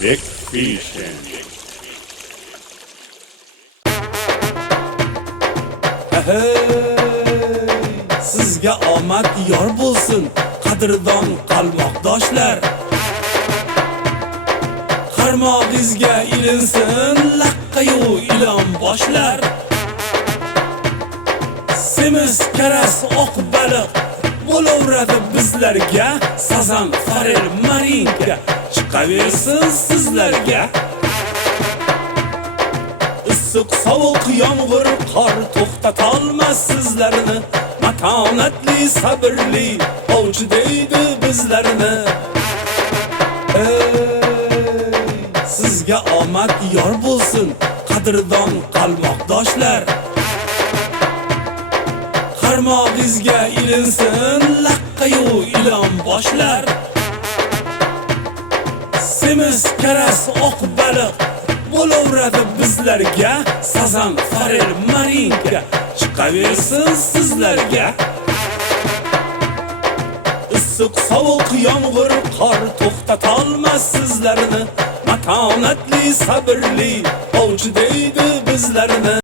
Big Fishing. Sizga omad yor bo'lsin, qadrdon qalmoqdoshlar. Qarmog'ingizga ilinsin, laqqa-yu ilon boshlar. Semiz karas oq baliq bo'laveradi bizlarga, sazan, farel, marinka chiqaversin sizlarga. Issiq, sovuq, yomg'ir, qor to'xtatolmas sizlarni. Matonatli, sabrli ovchi deydi bizlarni. Sizga omad yor bo'lsin, qadrdon qalmoqdoshlar. Qarmog'ingizga ilinsin, laqqa-yu ilon boshlar. Semiz karas oq baliq bo'laveradi bizlarga, sazan, farel, marinka chiqaversin sizlarga. Issiq, sovuq, yomg'ir, qor to'xtatolmas sizlarni. Matonatli, sabrli ovchi deydi bizlarni.